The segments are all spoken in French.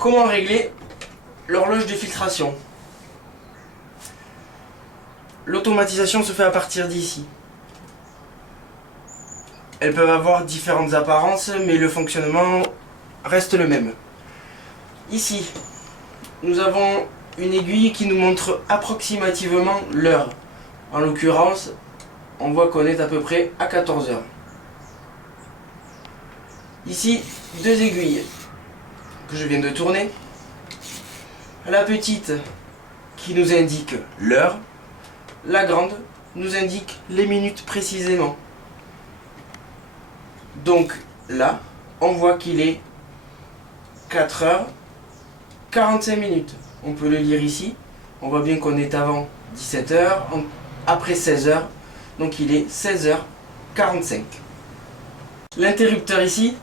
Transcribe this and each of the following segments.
Comment régler l'horloge de filtration? L'automatisation se fait à partir d'ici. Elles peuvent avoir différentes apparences, mais le fonctionnement reste le même. Ici, nous avons une aiguille qui nous montre approximativement l'heure. En l'occurrence, on voit qu'on est à peu près à 14 heures. Ici, deux aiguilles que je viens de tourner. La petite qui nous indique l'heure. La grande nous indique les minutes précisément. Donc là, on voit qu'il est 4h45. On peut le lire ici. On voit bien qu'on est avant 17h, après 16h. Donc il est 16h45. L'interrupteur ici.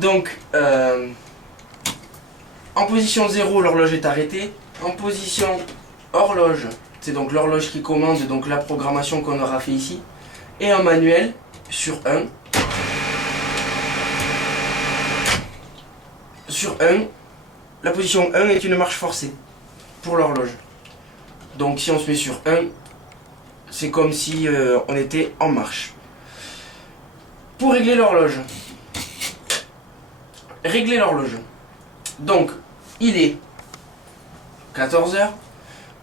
Donc en position 0, l'horloge est arrêtée. En position horloge, c'est donc l'horloge qui commande donc la programmation qu'on aura fait ici. Et en manuel, sur 1. Sur 1, la position 1 est une marche forcée pour l'horloge. Donc si on se met sur 1, c'est comme si on était en marche. Pour régler l'horloge. Donc il est 14 heures.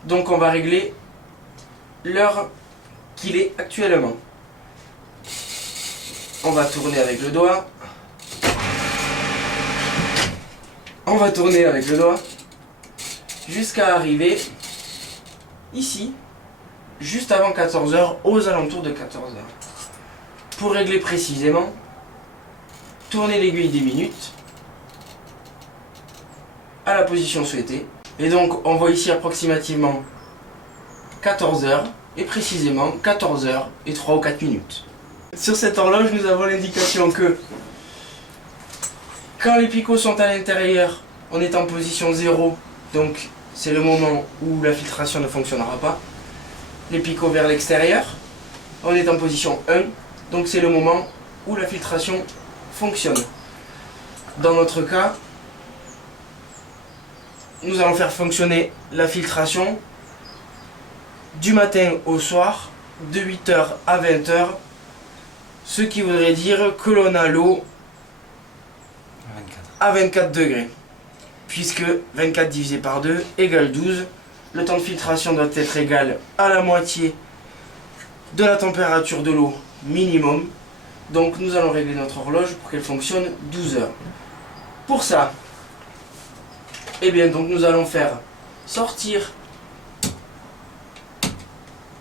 Donc on va régler l'heure qu'il est actuellement. On va tourner avec le doigt. Jusqu'à arriver ici, juste avant 14 heures, aux alentours de 14 heures. Pour régler précisément, tournez l'aiguille des minutes à la position souhaitée. Et donc on voit ici approximativement 14 heures et précisément 14 heures et 3 ou 4 minutes. Sur cette horloge, nous avons l'indication que quand les picots sont à l'intérieur, on est en position 0, donc c'est le moment où la filtration ne fonctionnera pas. Les picots vers l'extérieur, on est en position 1, donc c'est le moment où la filtration fonctionne. Dans notre cas, nous allons faire fonctionner la filtration du matin au soir, de 8h à 20h, ce qui voudrait dire que l'on a l'eau à 24 degrés, puisque 24 divisé par 2 égale 12. Le temps de filtration doit être égal à la moitié de la température de l'eau minimum. Donc nous allons régler notre horloge pour qu'elle fonctionne 12 heures. Pour ça, eh bien donc nous allons faire sortir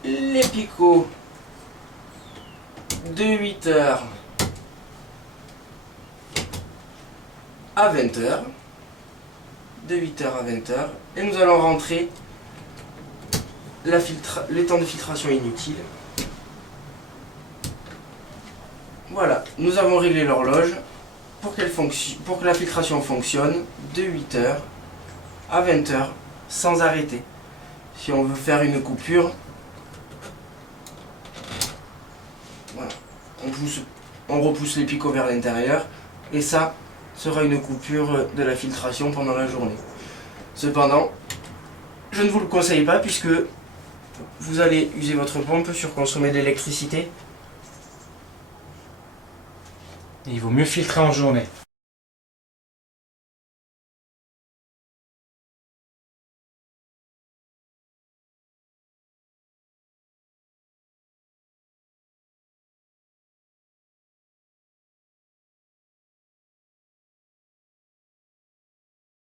les picots de 8h à 20h. De 8h à 20h. Et nous allons rentrer les temps de filtration inutiles. Voilà, nous avons réglé l'horloge pour que la filtration fonctionne de 8h à 20h sans arrêter. Si on veut faire une coupure, voilà, on repousse les picots vers l'intérieur et ça sera une coupure de la filtration pendant la journée. Cependant, je ne vous le conseille pas puisque vous allez user votre pompe, surconsommer de l'électricité. Il vaut mieux filtrer en journée.